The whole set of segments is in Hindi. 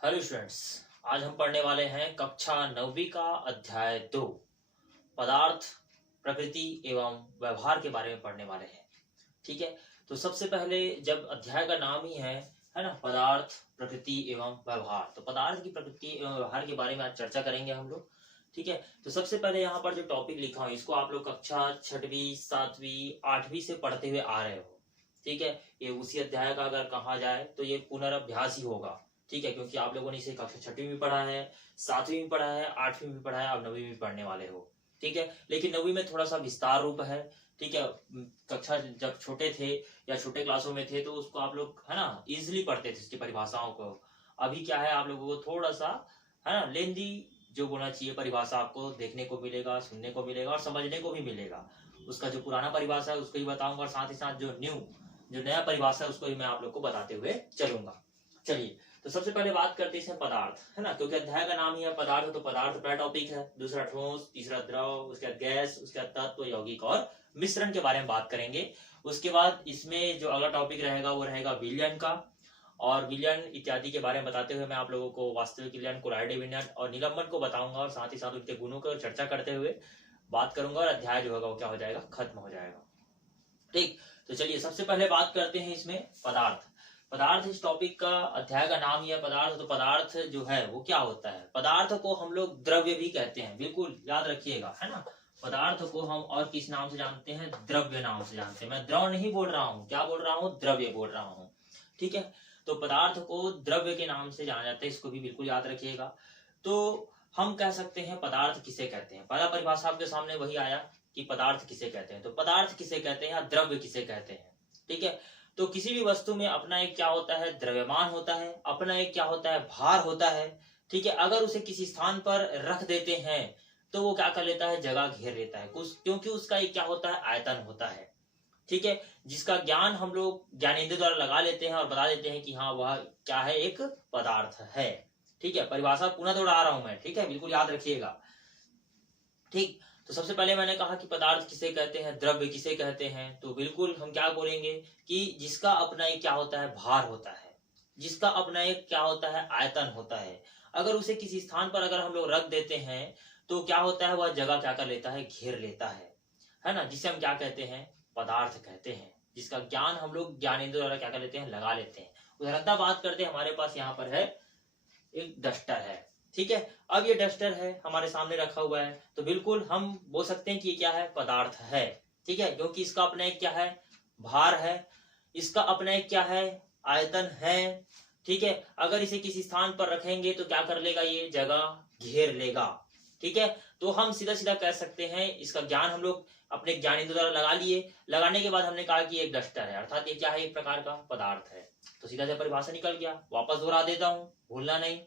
हेलो स्टूडेंट्स, आज हम पढ़ने वाले हैं कक्षा 9वीं का अध्याय 2 पदार्थ, प्रकृति एवं व्यवहार के बारे में पढ़ने वाले हैं। ठीक है, तो सबसे पहले जब अध्याय का नाम ही है ना, पदार्थ, प्रकृति एवं व्यवहार, तो पदार्थ की प्रकृति एवं व्यवहार के बारे में आज चर्चा करेंगे हम लोग। ठीक है, तो सबसे पहले यहाँ पर जो टॉपिक लिखा हूँ इसको आप लोग कक्षा 6वीं 7वीं 8वीं से पढ़ते हुए आ रहे हो। ठीक है, ये उसी अध्याय का अगर कहा जाए तो ये पुनर्अभ्यास ही होगा। ठीक है, क्योंकि आप लोगों ने इसे कक्षा 6वीं में पढ़ा है, 7वीं में पढ़ा है, 8वीं में पढ़ा है, अब 9वीं में पढ़ने वाले हो। ठीक है, लेकिन 9वीं में थोड़ा सा विस्तार रूप है। ठीक है, कक्षा जब छोटे थे या छोटे क्लासों में थे तो उसको आप लोग है ना इजिली पढ़ते थे इसकी परिभाषाओं को। अभी क्या है, आप लोगों को थोड़ा सा है ना लेंदी जो बोलना चाहिए परिभाषा आपको देखने को मिलेगा, सुनने को मिलेगा और समझने को भी मिलेगा। उसका जो पुराना परिभाषा है उसको ही बताऊंगा और साथ ही साथ जो नया परिभाषा है उसको ही मैं आप लोग को बताते हुए चलूंगा। चलिए, तो सबसे पहले बात करते हैं पदार्थ, है ना, क्योंकि अध्याय का नाम ही है पदार्थ, तो पदार्थ पहला टॉपिक है। दूसरा ठोस, तीसरा द्रव, उसके बाद गैस, उसके बाद तत्व, यौगिक और मिश्रण के बारे में बात करेंगे। उसके बाद इसमें जो अगला टॉपिक रहेगा वो रहेगा विलयन का, और विलयन इत्यादि के बारे में बताते हुए मैं आप लोगों को वास्तविक विलयन, कोलाइडल विलयन और निलंबन को बताऊंगा और साथ ही साथ उनके गुणों को चर्चा करते हुए बात करूंगा और अध्याय जो होगा वो क्या हो जाएगा, खत्म हो जाएगा। ठीक, तो चलिए सबसे पहले बात करते हैं इसमें पदार्थ। पदार्थ इस टॉपिक का अध्याय का नाम ही है पदार्थ, तो पदार्थ जो है वो क्या होता है। पदार्थ को हम लोग द्रव्य भी कहते हैं, बिल्कुल याद रखिएगा, है ना। पदार्थ को हम और किस नाम से जानते हैं, द्रव्य नाम से जानते हैं। मैं द्रव नहीं बोल रहा हूँ, क्या बोल रहा हूँ, द्रव्य बोल रहा हूँ। ठीक है, तो पदार्थ को द्रव्य के नाम से जाना जाता है, इसको भी बिल्कुल याद रखिएगा। तो हम कह सकते हैं पदार्थ किसे कहते हैं। पहला परिभाषा आपके सामने वही आया कि पदार्थ किसे कहते हैं। तो पदार्थ किसे कहते हैं या द्रव्य किसे कहते हैं। ठीक है, तो किसी भी वस्तु में अपना एक क्या होता है, द्रव्यमान होता है, अपना एक क्या होता है, भार होता है। ठीक है, अगर उसे किसी स्थान पर रख देते हैं तो वो क्या कर लेता है, जगह घेर लेता है कुछ, क्योंकि उसका एक क्या होता है, आयतन होता है। ठीक है, जिसका ज्ञान हम लोग ज्ञानेंद्रिय द्वारा लगा लेते हैं और बता देते हैं कि हाँ वह क्या है, एक पदार्थ है। ठीक है, परिभाषा पुनः दोहरा रहा हूं मैं, ठीक है, बिल्कुल याद रखिएगा। ठीक, तो सबसे पहले मैंने कहा कि पदार्थ किसे कहते हैं, द्रव्य किसे कहते हैं, तो बिल्कुल हम क्या बोलेंगे कि जिसका अपना एक क्या होता है, भार होता है, जिसका अपना एक क्या होता है, आयतन होता है। अगर उसे किसी स्थान पर अगर हम लोग रख देते हैं तो क्या होता है, वह जगह क्या कर लेता है, घेर लेता है ना, जिसे हम क्या कहते हैं, पदार्थ कहते हैं, जिसका ज्ञान हम लोग ज्ञानेंद्रिय द्वारा क्या कर लेते हैं, लगा लेते हैं। उदाहरणतः बात करते हैं, हमारे पास यहाँ पर है एक डस्टर है। ठीक है, अब ये डस्टर है हमारे सामने रखा हुआ है, तो बिल्कुल हम बोल सकते हैं कि ये क्या है, पदार्थ है। ठीक है, क्योंकि इसका अपना एक क्या है, भार है, इसका अपना एक क्या है, आयतन है। ठीक है, अगर इसे किसी स्थान पर रखेंगे तो क्या कर लेगा, ये जगह घेर लेगा। ठीक है, तो हम सीधा सीधा कह सकते हैं, इसका ज्ञान हम लोग अपने ज्ञानेंद्रिय द्वारा लगा लिए, लगाने के बाद हमने कहा कि एक डस्टर है, अर्थात ये क्या है, एक प्रकार का पदार्थ है। तो सीधा से परिभाषा निकल गया, वापस दोहरा देता हूं, भूलना नहीं।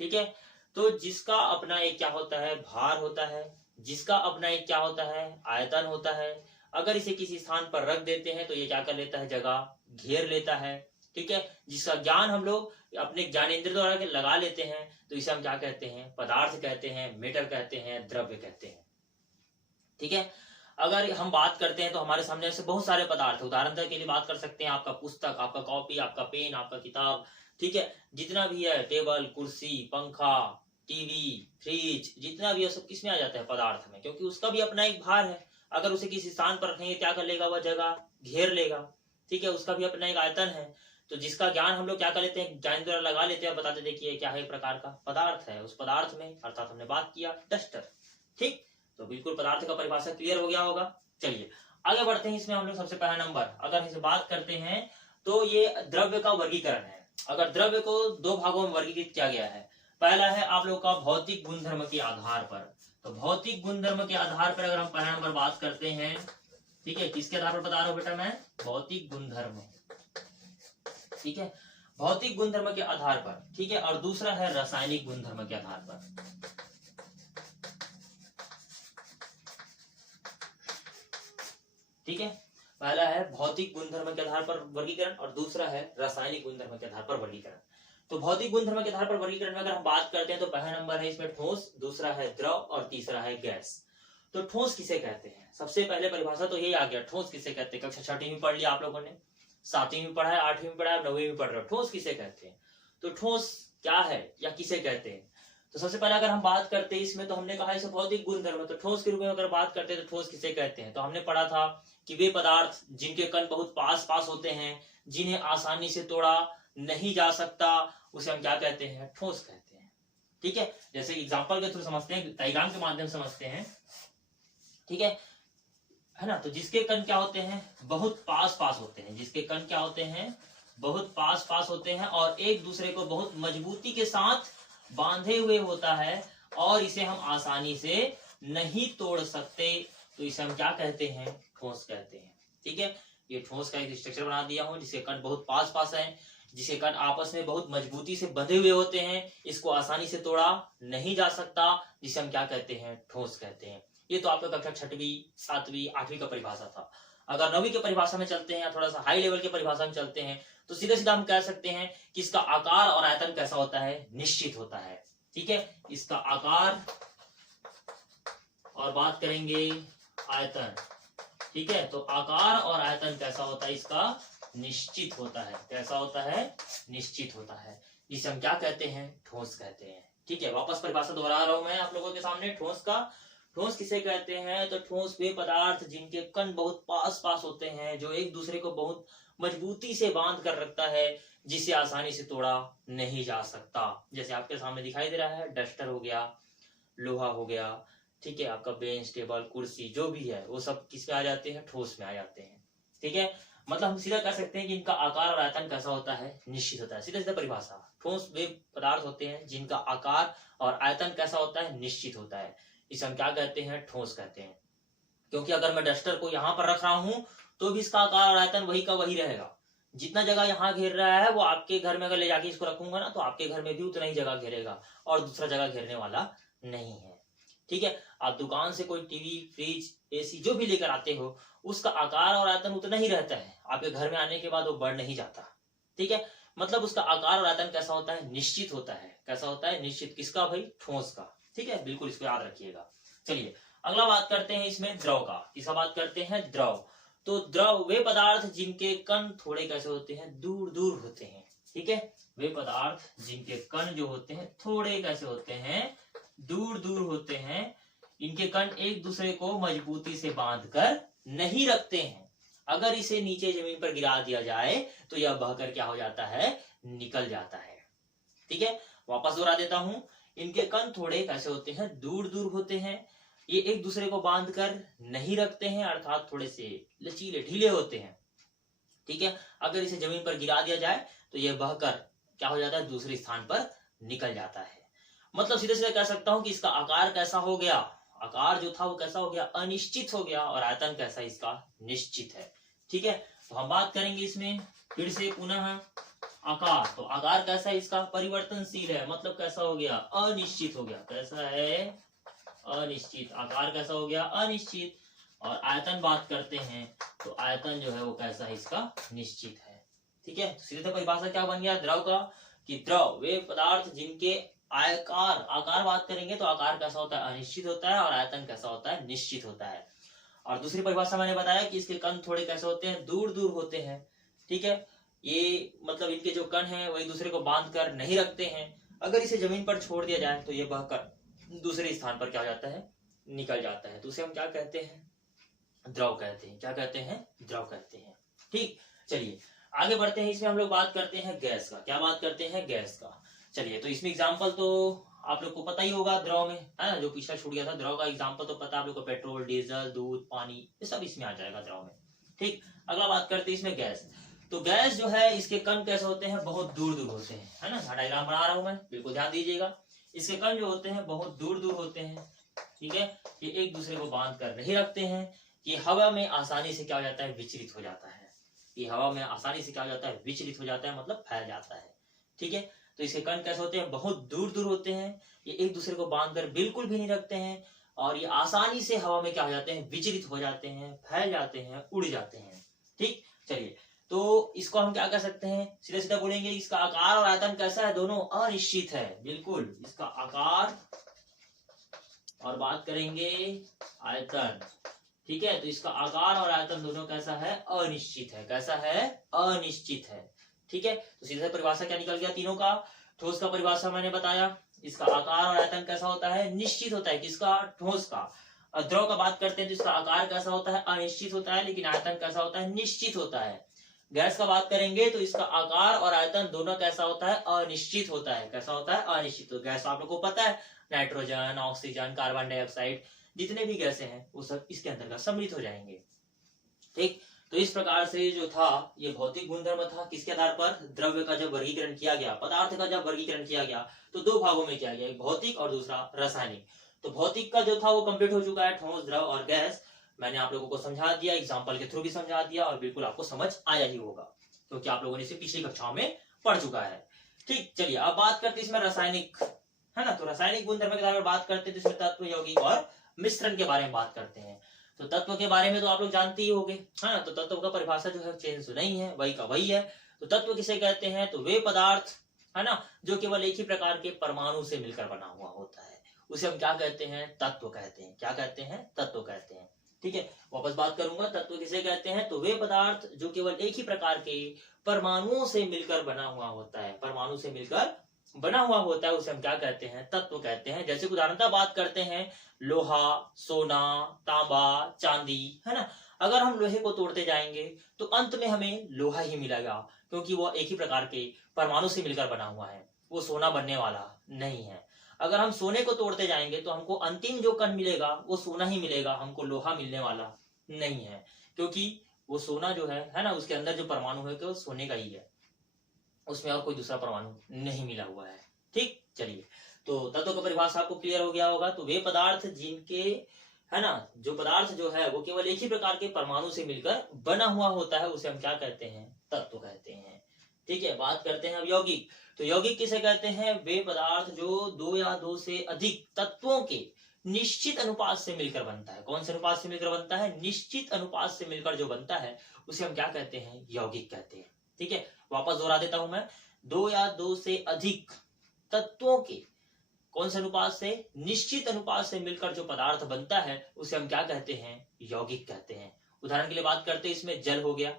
ठीक है, तो जिसका अपना एक क्या होता है, भार होता है, जिसका अपना एक क्या होता है, आयतन होता है, अगर इसे किसी स्थान पर रख देते हैं तो ये क्या कर लेता है, जगह घेर लेता है। ठीक है, जिसका ज्ञान हम लोग अपने ज्ञानेंद्रिय द्वारा लगा लेते हैं तो इसे हम क्या कहते हैं, पदार्थ कहते हैं, मेटर कहते हैं, द्रव्य कहते हैं। ठीक है, अगर हम बात करते हैं तो हमारे सामने ऐसे बहुत सारे पदार्थ, उदाहरण के लिए बात कर सकते हैं, आपका पुस्तक, आपका कॉपी, आपका पेन, आपका किताब। ठीक है, जितना भी है, टेबल, कुर्सी, पंखा, टीवी, फ्रिज, जितना भी है सब किसमें आ जाता है, पदार्थ में, क्योंकि उसका भी अपना एक भार है। अगर उसे किसी स्थान पर रखेंगे क्या कर लेगा, वह जगह घेर लेगा। ठीक है, उसका भी अपना एक आयतन है। तो जिसका ज्ञान हम लोग क्या कर लेते हैं, ज्ञान द्वारा लगा लेते हैं और बताते देखिए क्या है, एक प्रकार का पदार्थ है। उस पदार्थ में अर्थात हमने बात किया डस्टर। ठीक, तो बिल्कुल पदार्थ का परिभाषा क्लियर हो गया होगा। चलिए आगे बढ़ते हैं, इसमें हम लोग सबसे पहला नंबर अगर इसे बात करते हैं तो ये द्रव्य का वर्गीकरण है। अगर द्रव्य को दो भागों में वर्गीकृत किया गया है, पहला है आप लोग का भौतिक गुणधर्म के आधार पर। तो भौतिक गुणधर्म के आधार पर अगर हम पहला नंबर बात करते हैं, ठीक है, किसके आधार पर बता रहा हूं बेटा मैं, भौतिक गुणधर्म। ठीक है, भौतिक गुणधर्म के आधार पर। ठीक है, और दूसरा है रासायनिक गुणधर्म के आधार पर। ठीक है, पहला है भौतिक गुणधर्म के आधार पर वर्गीकरण और दूसरा है रासायनिक गुणधर्म के आधार पर वर्गीकरण। तो भौतिक गुणधर्म के आधार पर वर्गीकरण में अगर हम बात करते हैं तो पहला नंबर है इसमें ठोस, दूसरा है द्रव और तीसरा है गैस। तो ठोस किसे कहते हैं, सबसे पहले परिभाषा तो यही आ गया, ठोस किसे कहते हैं। कक्षा 6वीं में पढ़ लिया आप लोगों ने, 7वीं में पढ़ा है, 8वीं में पढ़ा है, 9वीं में पढ़ रहे हो, ठोस किसे कहते हैं। तो ठोस क्या है या किसे कहते हैं। तो सबसे पहले अगर हम बात करते हैं इसमें, तो हमने कहा इसे भौतिक गुणधर्म है। तो ठोस के रूप में अगर बात करते हैं तो ठोस किसे कहते हैं, तो हमने पढ़ा था कि वे पदार्थ जिनके कण बहुत पास पास होते हैं, जिन्हें आसानी से तोड़ा नहीं जा सकता, उसे हम क्या कहते हैं, ठोस कहते हैं। ठीक है, जैसे एग्जांपल के थ्रू समझते हैं, डायग्राम के माध्यम से समझते हैं। ठीक है ना। तो जिसके कण क्या होते हैं, बहुत पास पास होते हैं, जिसके कण क्या होते हैं, बहुत पास पास होते हैं और एक दूसरे को बहुत मजबूती के साथ बांधे हुए होता है और इसे हम आसानी से नहीं तोड़ सकते, तो इसे हम क्या कहते हैं, ठोस कहते हैं। ठीक है, ये ठोस का एक स्ट्रक्चर बना दिया हूं, जिसके कण बहुत पास पास है, जिसके कण आपस में बहुत मजबूती से बंधे हुए होते हैं, इसको आसानी से तोड़ा नहीं जा सकता, जिसे हम क्या कहते हैं, ठोस कहते हैं। ये तो आपका कक्षा 6वीं 7वीं 8वीं का परिभाषा था। अगर 9वीं की परिभाषा में चलते हैं या थोड़ा सा हाई लेवल की परिभाषा में चलते हैं, तो सीधा सीधा हम कह सकते हैं कि इसका आकार और आयतन कैसा होता है, निश्चित होता है। ठीक है, इसका आकार और बात करेंगे आयतन। ठीक है, तो आकार और आयतन कैसा होता है, इसका निश्चित होता है। कैसा होता है, निश्चित होता है, जिसे हम क्या कहते हैं, ठोस कहते हैं। ठीक है, वापस परिभाषा दोहरा रहा हूं मैं आप लोगों के सामने ठोस का। ठोस किसे कहते हैं, तो ठोस वे पदार्थ जिनके कण बहुत पास पास होते हैं, जो एक दूसरे को बहुत मजबूती से बांध कर रखता है, जिसे आसानी से तोड़ा नहीं जा सकता। जैसे आपके सामने दिखाई दे रहा है, डस्टर हो गया, लोहा हो गया, ठीक है, आपका बेंच टेबल कुर्सी जो भी है, वो सब किस में आ जाते हैं, ठोस में आ जाते हैं। ठीक है, मतलब हम सीधा कह सकते हैं कि इनका आकार और आयतन कैसा होता है, निश्चित होता है। सीधा सीधा परिभाषा, ठोस वे पदार्थ होते हैं जिनका आकार और आयतन कैसा होता है, निश्चित होता है, इसे हम क्या कहते हैं, ठोस कहते हैं। क्योंकि अगर मैं डस्टर को यहाँ पर रख रहा हूं तो भी इसका आकार और आयतन वही का वही रहेगा। जितना जगह यहाँ घेर रहा है, वो आपके घर में अगर ले जाके इसको रखूंगा ना, तो आपके घर में भी उतना ही जगह घेरेगा और दूसरा जगह घेरने वाला नहीं है। ठीक है, आप दुकान से कोई टीवी फ्रिज एसी जो भी लेकर आते हो, उसका आकार और आयतन उतना ही रहता है, आपके घर में आने के बाद वो बढ़ नहीं जाता। ठीक है, मतलब उसका आकार और आयतन कैसा होता है, निश्चित होता है। कैसा होता है, निश्चित। किसका भाई, ठोस का। ठीक है, बिल्कुल इसको याद रखिएगा। चलिए अगला बात करते हैं इसमें द्रव का। किसका बात करते हैं, द्रव। तो द्रव वे पदार्थ जिनके कण थोड़े कैसे होते हैं, दूर दूर होते हैं। ठीक है, वे पदार्थ जिनके कण जो होते हैं थोड़े कैसे होते हैं, दूर दूर होते हैं। इनके कण एक दूसरे को मजबूती से बांधकर नहीं रखते हैं। अगर इसे नीचे जमीन पर गिरा दिया जाए तो यह बहकर क्या हो जाता है, निकल जाता है। ठीक है, वापस दोहरा देता हूं, इनके कण थोड़े कैसे होते हैं, दूर दूर होते हैं। ये एक दूसरे को बांधकर नहीं रखते हैं, अर्थात थोड़े से लचीले ढीले होते हैं। ठीक है, अगर इसे जमीन पर गिरा दिया जाए तो यह बहकर क्या हो जाता है, दूसरे स्थान पर निकल जाता है। मतलब सीधे सीधे कह सकता हूं कि इसका आकार कैसा हो गया, आकार जो था वो कैसा हो गया, अनिश्चित हो गया, और आयतन कैसा इसका, निश्चित है। ठीक है, तो हम बात करेंगे इसमें फिर से पुनः आकार। तो आकार कैसा है इसका, परिवर्तनशील है, मतलब कैसा हो गया, अनिश्चित हो गया। कैसा है, अनिश्चित। आकार कैसा हो गया, अनिश्चित। और आयतन बात करते हैं तो आयतन जो है वो कैसा है इसका, निश्चित है। ठीक है, सीधे परिभाषा क्या बन गया द्रव का, कि द्रव वे पदार्थ जिनके आकार बात करेंगे तो आकार कैसा होता है, अनिश्चित होता है, और आयतन कैसा होता है, निश्चित होता है। और दूसरी परिभाषा मैंने बताया कि इसके कण थोड़े कैसे होते हैं, दूर दूर होते हैं। ठीक है, ये मतलब इनके जो कण हैं वो एक दूसरे को बांध कर नहीं रखते हैं। अगर इसे जमीन पर छोड़ दिया जाए तो ये बहकर दूसरे स्थान पर क्या हो जाता है, निकल जाता है। तो उसे हम क्या कहते हैं, द्रव कहते हैं। क्या कहते हैं, द्रव कहते हैं। ठीक, चलिए आगे बढ़ते हैं। इसमें हम लोग बात करते हैं गैस का। क्या बात करते हैं, गैस का। चलिए, तो इसमें एग्जाम्पल तो आप लोग को पता ही होगा द्रव में, है ना, जो पिछला छूट गया था, द्रव का एग्जाम्पल तो पता है आप लोग को, पेट्रोल, डीजल, दूध, पानी, ये सब इसमें आ जाएगा द्रव में। ठीक, अगला बात करते हैं इसमें गैस। तो गैस जो है इसके कण कैसे होते हैं, बहुत दूर दूर होते हैं, है ना। डायग्राम बना रहा हूं मैं, बिल्कुल ध्यान दीजिएगा। इसके कण जो होते हैं बहुत दूर दूर होते हैं। ठीक है, ये एक दूसरे को बांध कर नहीं रखते हैं। ये हवा में आसानी से क्या हो जाता है, विचलित हो जाता है। ये हवा में आसानी से क्या हो जाता है, विचलित हो जाता है, मतलब फैल जाता है। ठीक है, तो इसके कण कैसे होते हैं, बहुत दूर दूर होते हैं। ये एक दूसरे को बांधकर बिल्कुल भी नहीं रखते हैं, और ये आसानी से हवा में क्या हो जाते हैं, विचलित हो जाते हैं, फैल जाते हैं, उड़ जाते हैं। ठीक, चलिए, तो इसको हम क्या कह सकते हैं, सीधा सीधा बोलेंगे इसका आकार और आयतन कैसा है, दोनों अनिश्चित है। बिल्कुल, इसका आकार और बात करेंगे आयतन। ठीक है, तो इसका आकार और आयतन दोनों कैसा है, अनिश्चित है। कैसा है, अनिश्चित है। ठीक है, तो सीधे परिभाषा क्या निकल गया तीनों का, ठोस का परिभाषा मैंने बताया, इसका आकार और आयतन कैसा होता है, निश्चित होता है। किसका, ठोस का। द्रव का बात करते हैं तो इसका आकार कैसा होता है, अनिश्चित होता है, लेकिन आयतन कैसा होता है, निश्चित होता है। गैस का बात करेंगे तो इसका आकार और आयतन दोनों कैसा होता है, अनिश्चित होता है। कैसा होता है, अनिश्चित। तो गैस आप लोग को पता है, नाइट्रोजन, ऑक्सीजन, कार्बन डाइऑक्साइड, जितने भी गैसें हैं वो सब इसके अंतर्गत सम्मिलित हो जाएंगे। ठीक, तो इस प्रकार से जो था ये भौतिक गुणधर्म था। किसके आधार पर, द्रव्य का जब वर्गीकरण किया गया, पदार्थ का जब वर्गीकरण किया गया तो दो भागों में किया गया, एक भौतिक और दूसरा रासायनिक। तो भौतिक का जो था वो कंप्लीट हो चुका है, ठोस, द्रव और गैस। मैंने आप लोगों को समझा दिया, एग्जाम्पल के थ्रू भी समझा दिया, और बिल्कुल आपको समझ आया ही होगा क्योंकि आप लोगों ने इसे पिछली कक्षाओं में पढ़ चुका है। ठीक, चलिए अब बात करते हैं इसमें रासायनिक, है ना। तो रासायनिक गुणधर्म के बारे में बात करते हैं तो इसमें तत्व, यौगिक और मिश्रण के बारे में बात करते हैं। तो तत्व के बारे में तो आप लोग जानते ही होंगे, है ना। तो तत्व का परिभाषा जो है चेंज तो नहीं है, वही का वही है। तो तत्व किसे कहते हैं, तो वे पदार्थ, है ना, जो केवल एक ही प्रकार के परमाणु से मिलकर बना हुआ होता है, उसे हम क्या कहते हैं, तत्व कहते हैं। क्या कहते हैं, तत्व कहते हैं। ठीक है, वापस बात करूंगा, तत्व किसे कहते हैं, तो वे पदार्थ जो केवल एक ही प्रकार के परमाणुओं से मिलकर बना हुआ होता है, परमाणु से मिलकर बना हुआ होता है, उसे हम क्या कहते हैं, तत्व कहते हैं। जैसे उदाहरणतः बात करते हैं, लोहा, सोना, तांबा, चांदी, है ना। अगर हम लोहे को तोड़ते जाएंगे तो अंत में हमें लोहा ही मिलेगा, क्योंकि वो एक ही प्रकार के परमाणु से मिलकर बना हुआ है, वो सोना बनने वाला नहीं है। अगर हम सोने को तोड़ते जाएंगे तो हमको अंतिम जो कण मिलेगा वो सोना ही मिलेगा, हमको लोहा मिलने वाला नहीं है, क्योंकि वो सोना जो है ना, उसके अंदर जो परमाणु है वो सोने का ही है, उसमें और कोई दूसरा परमाणु नहीं मिला हुआ है। ठीक, चलिए, तो तत्व का परिभाषा आपको क्लियर हो गया होगा। तो वे पदार्थ जिनके, है ना, जो पदार्थ जो है वो केवल एक ही प्रकार के परमाणु से मिलकर बना हुआ होता है, उसे हम क्या कहते हैं, तत्व कहते हैं। ठीक है, बात करते हैं अब यौगिक। तो यौगिक किसे कहते हैं, वे पदार्थ जो दो या दो से अधिक तत्वों के निश्चित अनुपात से मिलकर बनता है। कौन से अनुपात से मिलकर बनता है, निश्चित अनुपात से मिलकर जो बनता है उसे हम क्या कहते हैं, यौगिक कहते हैं। ठीक है, वापस दोहरा देता हूं मैं, दो या दो से अधिक तत्वों के कौन से अनुपात से, निश्चित अनुपात से मिलकर जो पदार्थ बनता है उसे हम क्या कहते हैं, यौगिक कहते हैं। उदाहरण के लिए बात करते हैं, इसमें जल हो गया,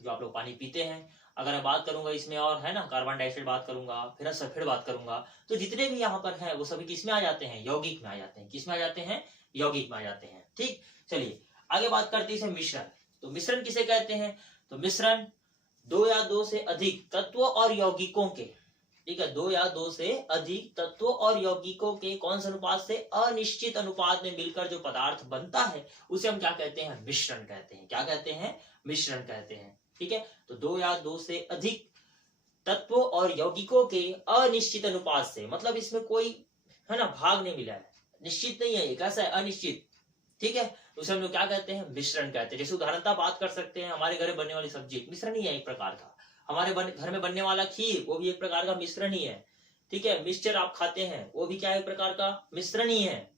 जो आप लोग पानी पीते हैं। अगर मैं बात करूंगा इसमें और, है ना, कार्बन डाइऑक्साइड बात करूंगा, फिर सल्फेट बात करूंगा, तो जितने भी यहाँ पर हैं वो सभी किसमें आ जाते हैं, यौगिक में आ जाते हैं। किसमें आ जाते हैं, यौगिक में आ जाते हैं। ठीक, चलिए आगे बात करते हैं मिश्रण। तो मिश्रण किसे कहते हैं, तो मिश्रण दो या दो से अधिक तत्वों और यौगिकों के, ठीक है, दो या दो से अधिक तत्वों और यौगिकों के कौन से अनुपात से, अनिश्चित अनुपात में मिलकर जो पदार्थ बनता है उसे हम क्या कहते हैं, मिश्रण कहते हैं। क्या कहते हैं, मिश्रण कहते हैं। ठीक है, तो दो या दो से अधिक तत्वों और यौगिकों के अनिश्चित अनुपात से, मतलब इसमें कोई, है ना, भाग नहीं मिला है, निश्चित नहीं है, ये कैसा है, अनिश्चित। ठीक है, तो उसे हम लोग क्या कहते हैं, मिश्रण कहते हैं। जैसे उदाहरणतः बात कर सकते हैं, हमारे घर बनने वाली सब्जी मिश्रण ही है एक प्रकार का, हमारे घर में बनने वाला खीर वो भी एक प्रकार का मिश्रण ही है। ठीक है, मिक्सचर आप खाते हैं वो भी क्या है, एक प्रकार का मिश्रण ही है।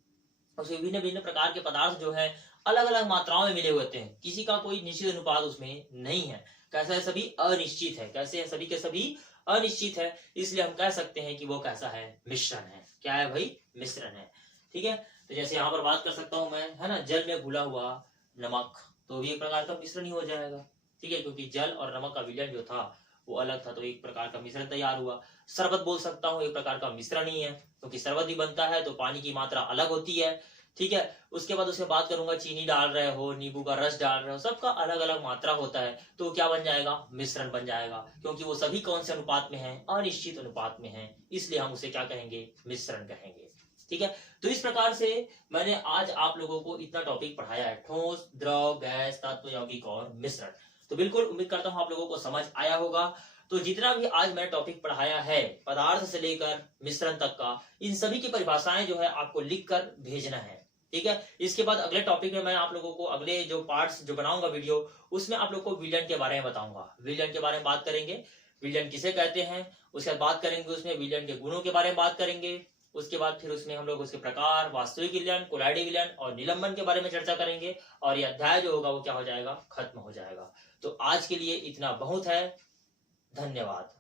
उसमें भिन्न भिन्न प्रकार के पदार्थ जो है अलग अलग मात्राओं में मिले हुए होते हैं, किसी का कोई निश्चित अनुपात उसमें नहीं है। कैसा है, सभी अनिश्चित है। कैसे है, सभी के सभी अनिश्चित है, इसलिए हम कह सकते हैं कि वो कैसा है, मिश्रण है। क्या है भाई, मिश्रण है। ठीक है, तो जैसे यहाँ पर बात कर सकता हूं मैं, है ना, जल में घुला हुआ नमक, तो भी एक प्रकार का मिश्रण ही हो जाएगा। ठीक है, क्योंकि जल और नमक का विलयन जो था वो अलग था, तो एक प्रकार का मिश्रण तैयार हुआ। शरबत बोल सकता हूँ, एक प्रकार का मिश्रण ही है, क्योंकि शरबत भी बनता है तो पानी की मात्रा अलग होती है। ठीक है, उसके बाद उसमें बात करूंगा, चीनी डाल रहे हो, नींबू का रस डाल रहे हो, सबका अलग अलग मात्रा होता है, तो क्या बन जाएगा, मिश्रण बन जाएगा, क्योंकि वो सभी कौन से अनुपात में है, अनिश्चित अनुपात में है, इसलिए हम उसे क्या कहेंगे, मिश्रण कहेंगे। ठीक है, तो इस प्रकार से मैंने आज आप लोगों को इतना टॉपिक पढ़ाया है, ठोस, द्रव, गैस, तत्व, यौगिक और मिश्रण। तो बिल्कुल उम्मीद करता हूं आप लोगों को समझ आया होगा। तो जितना भी आज मैंने टॉपिक पढ़ाया है, पदार्थ से लेकर मिश्रण तक का, इन सभी की परिभाषाएं जो है आपको लिखकर भेजना है। ठीक है, इसके बाद अगले टॉपिक में मैं आप लोगों को अगले जो पार्ट्स जो बनाऊंगा वीडियो, उसमें आप लोग को विलयन के बारे में बताऊंगा। विलयन के बारे में बात करेंगे, विलयन किसे कहते हैं, उसके बाद बात करेंगे, उसमें विलयन के गुणों के बारे में बात करेंगे। उसके बाद फिर उसमें हम लोग उसके प्रकार, वास्तविक विलयन, कोलाइडी विलयन और निलंबन के बारे में चर्चा करेंगे, और ये अध्याय जो होगा वो क्या हो जाएगा, खत्म हो जाएगा। तो आज के लिए इतना बहुत है, धन्यवाद।